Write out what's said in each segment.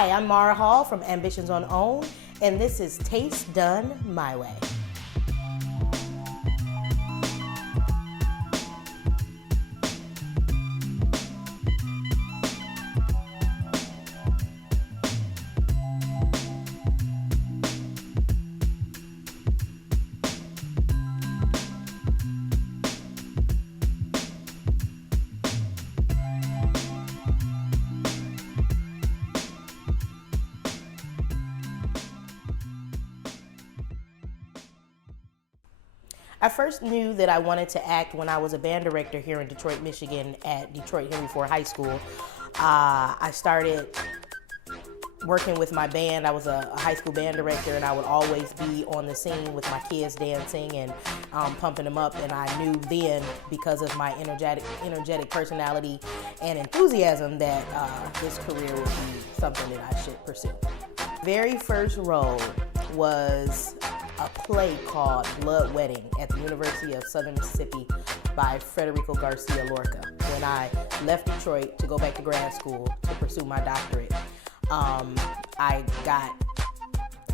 Hi, I'm Mara Hall from Ambitions on Own, and this is Taste Done My Way. I first knew that I wanted to act when I was a band director here in Detroit, Michigan at Detroit Henry Ford High School. I started working with my band. I was a high school band director, and I would always be on the scene with my kids dancing and pumping them up. And I knew then, because of my energetic personality and enthusiasm, that this career would be something that I should pursue. Very first role was a play called Blood Wedding at the University of Southern Mississippi by Federico Garcia Lorca. When I left Detroit to go back to grad school to pursue my doctorate, I got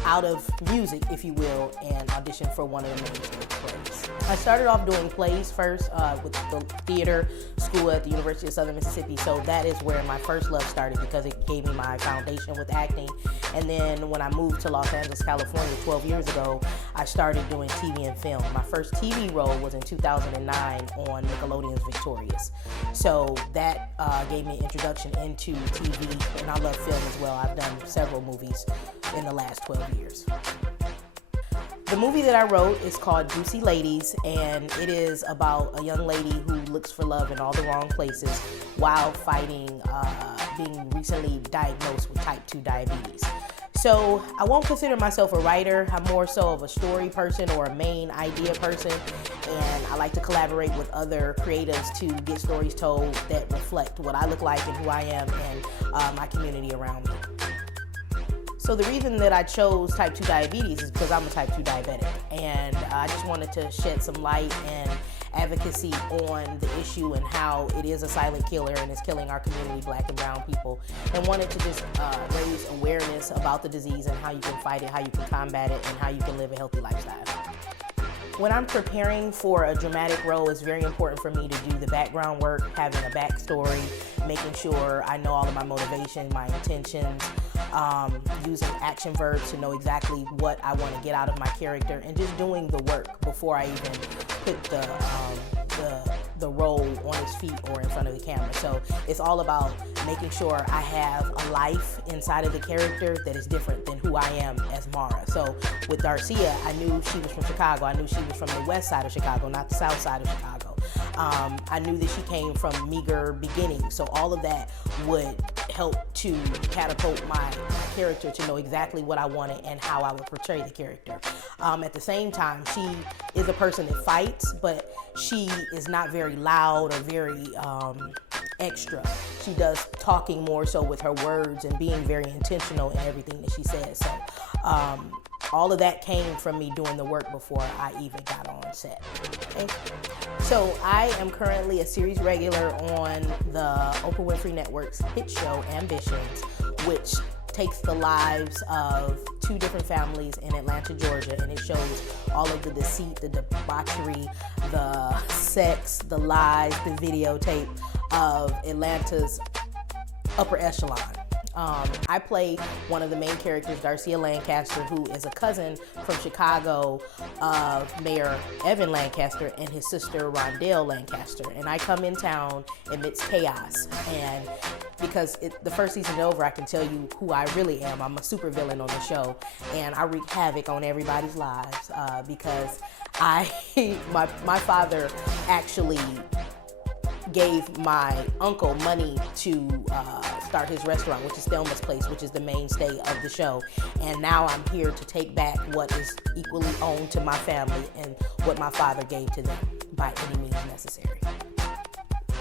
out of music, if you will, and auditioned for one of the main stage plays. I started off doing plays first with the theater school at the University of Southern Mississippi, so that is where my first love started because it gave me my foundation with acting. And then when I moved to Los Angeles, California 12 years ago, I started doing TV and film. My first TV role was in 2009 on Nickelodeon's Victorious. So that gave me an introduction into TV, and I love film as well. I've done several movies in the last 12 years. The movie that I wrote is called Juicy Ladies, and it is about a young lady who looks for love in all the wrong places while fighting being recently diagnosed with type 2 diabetes. So I won't consider myself a writer. I'm more so of a story person or a main idea person, and I like to collaborate with other creatives to get stories told that reflect what I look like and who I am and my community around me. So the reason that I chose type 2 diabetes is because I'm a type 2 diabetic, and I just wanted to shed some light and advocacy on the issue and how it is a silent killer and is killing our community, black and brown people, and wanted to just raise awareness about the disease and how you can fight it, how you can combat it, and how you can live a healthy lifestyle. When I'm preparing for a dramatic role, it's very important for me to do the background work, having a backstory, making sure I know all of my motivation, my intentions, using action verbs to know exactly what I want to get out of my character, and just doing the work before I even put the role on his feet or in front of the camera. So it's all about making sure I have a life inside of the character that is different than who I am as Mara. So with Darcia, I knew she was from Chicago. I knew she was from the west side of Chicago, not the south side of Chicago. I knew that she came from meager beginnings. So all of that would help to catapult my character to know exactly what I wanted and how I would portray the character. At the same time, she is a person that fights, but she is not very loud or very extra. She does talking more so with her words and being very intentional in everything that she says. So all of that came from me doing the work before I even got on set. Okay? So I am currently a series regular on the Oprah Winfrey Network's hit show Ambitions, which takes the lives of two different families in Atlanta, Georgia, and it shows all of the deceit, the debauchery, the sex, the lies, the videotape of Atlanta's upper echelon. I play one of the main characters, Darcia Lancaster, who is a cousin from Chicago of Mayor Evan Lancaster and his sister Rondell Lancaster. And I come in town amidst chaos. And because the first season is over, I can tell you who I really am. I'm a supervillain on the show, and I wreak havoc on everybody's lives because my father actually gave my uncle money to start his restaurant, which is Thelma's Place, which is the mainstay of the show. And now I'm here to take back what is equally owned to my family and what my father gave to them by any means necessary.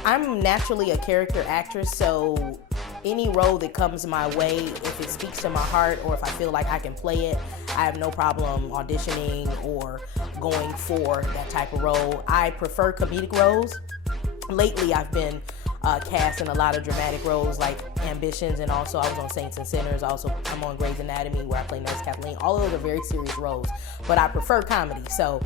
I'm naturally a character actress, so any role that comes my way, if it speaks to my heart or if I feel like I can play it, I have no problem auditioning or going for that type of role. I prefer comedic roles. Lately, I've been cast in a lot of dramatic roles like Ambitions, and also I was on Saints and Sinners. I'm on Grey's Anatomy where I play Nurse Kathleen. All of those are very serious roles, but I prefer comedy. So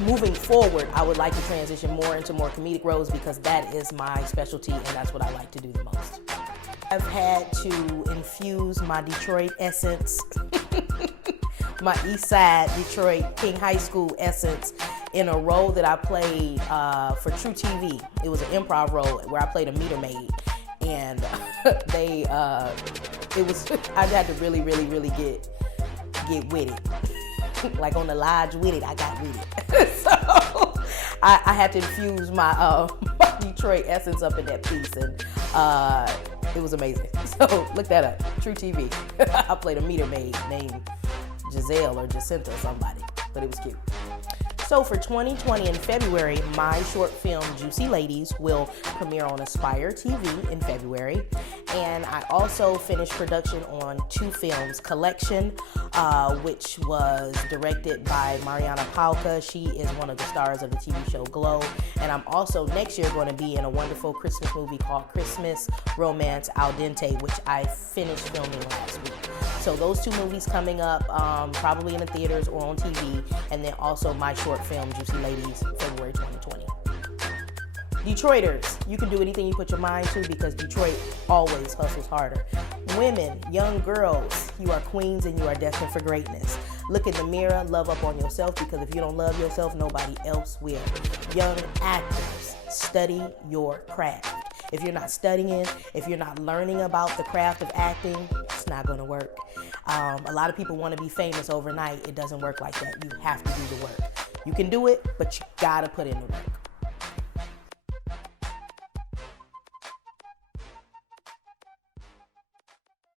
moving forward, I would like to transition more into more comedic roles because that is my specialty and that's what I like to do the most. I've had to infuse my Detroit essence, my East Side Detroit King High School essence in a role that I played for True TV. It was an improv role where I played a meter maid, and I had to really get with it. Like on the lodge with it, I got with it. So I had to infuse my Detroit essence up in that piece, and it was amazing. So look that up, True TV. I played a meter maid named Giselle or Jacinta or somebody, but it was cute. So for 2020 in February, my short film Juicy Ladies will premiere on Aspire TV in February. And I also finished production on 2 films, Collection, which was directed by Mariana Palka. She is one of the stars of the TV show Glow. And I'm also next year going to be in a wonderful Christmas movie called Christmas Romance Al Dente, which I finished filming last week. So those 2 movies coming up, probably in the theaters or on TV, and then also my short film, Juicy Ladies, February 2020. Detroiters, you can do anything you put your mind to because Detroit always hustles harder. Women, young girls, you are queens and you are destined for greatness. Look in the mirror, love up on yourself, because if you don't love yourself, nobody else will. Young actors, study your craft. If you're not studying, if you're not learning about the craft of acting, it's not going to work. A lot of people want to be famous overnight. It doesn't work like that. You have to do the work. You can do it, but you got to put in the work.